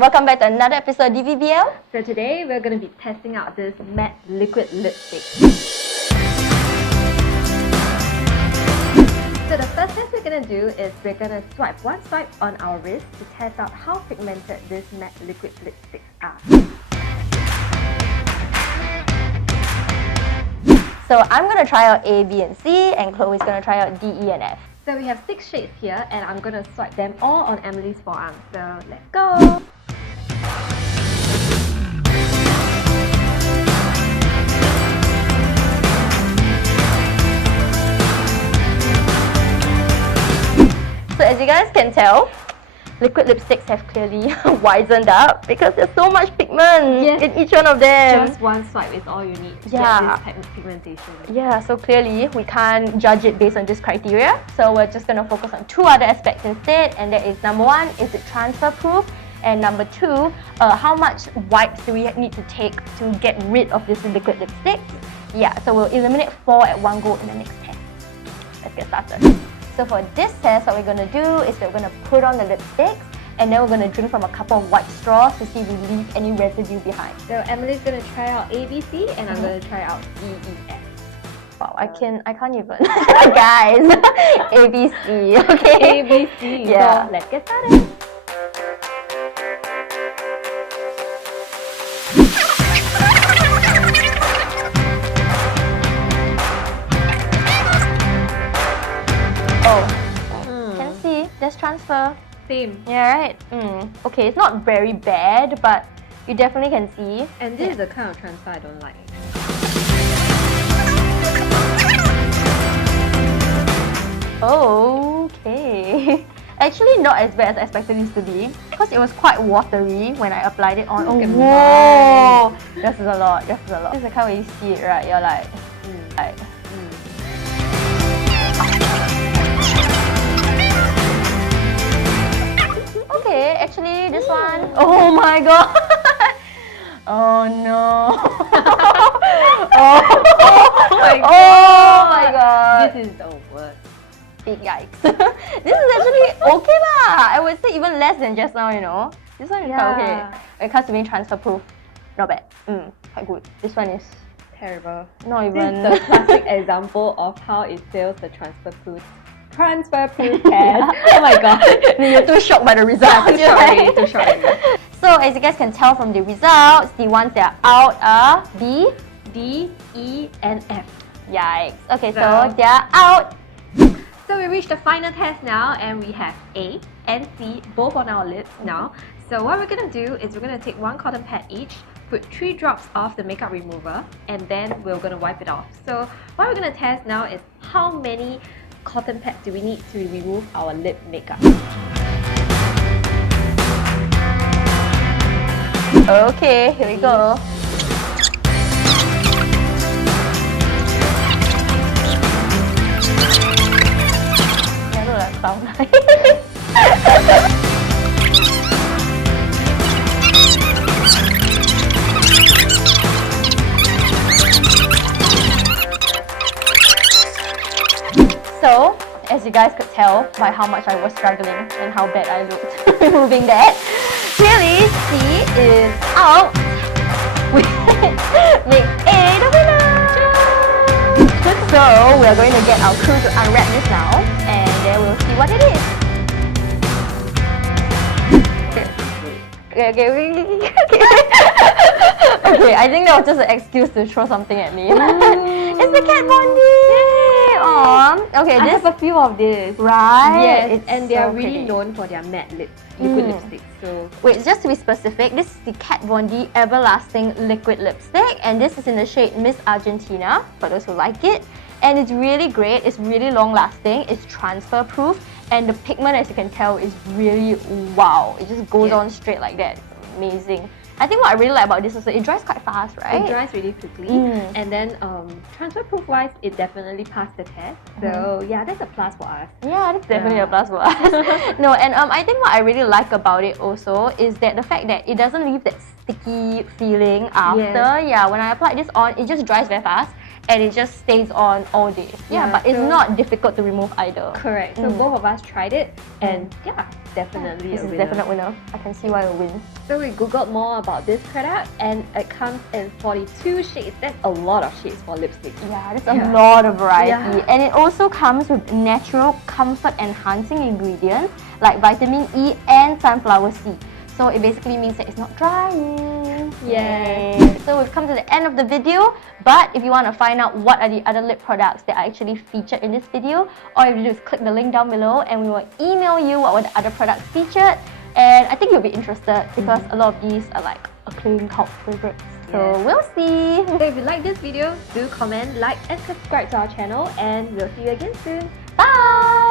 Welcome back to another episode of DVBL. So today we're going to be testing out this matte liquid lipstick. So the first test we're going to do is we're going to swipe one swipe on our wrist to test out how pigmented this matte liquid lipsticks are. So I'm going to try out A, B and C, and Chloe's going to try out D, E and F. So we have 6 shades here and I'm going to swipe them all on Emily's forearm. So let's go! So as you guys can tell, liquid lipsticks have clearly wizened up because there's so much pigment in each one of them. Just one swipe is all you need to Yeah. get this pigmentation. Yeah, so clearly we can't judge it based on this criteria. So we're just going to focus on 2 other aspects instead, and that is number 1, is it transfer proof? And number 2, how much wipes do we need to take to get rid of this liquid lipstick? Yeah, so we'll eliminate 4 at one go in the next test. Let's get started. So for this test, what we're going to do is we're going to put on the lipsticks and then we're going to drink from a couple of white straws to see if we leave any residue behind. So Emily's going to try out A, B, C and I'm going to try out D, E, F. Wow, I can't even. Guys, A, B, C, okay? A, B, C. Yeah. So let's get started. Can see, there's transfer. Same. Yeah, right? Okay, it's not very bad, but you definitely can see. And this is the kind of transfer I don't like. Okay. Actually, not as bad as I expected this to be because it was quite watery when I applied it on. Look at Whoa! This is a lot. This is a lot. This is the kind where you see it, right? You're like, Okay, actually, this one. Oh my god! Oh no! Oh my god! This is the worst. Big yikes. This is actually okay lah. I would say even less than just now, you know. This one is quite okay. When it comes to being transfer proof, not bad. Quite good. This one is Terrible. not This even. is the classic example of how it fails the transfer proof test. Oh my god. You're too shocked by the results. Too shocked. So as you guys can tell from the results, the ones that are out are B, D, E, and F. yikes. Okay, so So- they are out. So we reached the final test now and we have A and C both on our lips now. So what we're going to do is we're going to take 1 cotton pad each, put 3 drops of the makeup remover and then we're going to wipe it off. So what we're going to test now is how many cotton pads do we need to remove our lip makeup. Okay, here we go. That look like clown eyes. So, as you guys could tell by how much I was struggling and how bad I looked removing that, clearly C is out. We make A the winner! So, we are going to get our crew to unwrap this now and then we'll see what it is. Okay, I think that was just an excuse to throw something at me. It's the Kat Von D! Aww. Okay, I this have a few of this. right. Yes, It's and they are so really pretty. known for their matte liquid lipstick. So Wait, just to be specific, this is the Kat Von D Everlasting Liquid Lipstick, and this is in the shade Miss Argentina for those who like it. And it's really great. It's really long lasting. It's transfer proof, and the pigment, as you can tell, is really wow. It just goes on straight like that. It's amazing. I think what I really like about this is that it dries quite fast, right? it dries really quickly, and then transfer proof wise, it definitely passed the test. So yeah, that's a plus for us. Yeah, that's definitely a plus for us. No, and I think what I really like about it also is that the fact that it doesn't leave that sticky feeling after. Yes. Yeah, when I apply this on, it just dries very fast. and it just stays on all day. Yeah, but it's not difficult to remove either. Correct. So both of us tried it, and yeah, definitely this a is winner. definite winner. I can see why it wins. So we googled more about this product, and it comes in 42 shades. That's a lot of shades for lipstick. Yeah, there's a lot of variety. Yeah. And it also comes with natural comfort enhancing ingredients like vitamin E and sunflower seed. So it basically means that it's not drying. Yes. Yay. So we've come to the end of the video, but if you want to find out what are the other lip products that are actually featured in this video, all you have to do is click the link down below and we will email you what were the other products featured. And I think you'll be interested because a lot of these are like acclaimed cult favorites. So we'll see. So if you like this video, do comment, like and subscribe to our channel, and we'll see you again soon. Bye!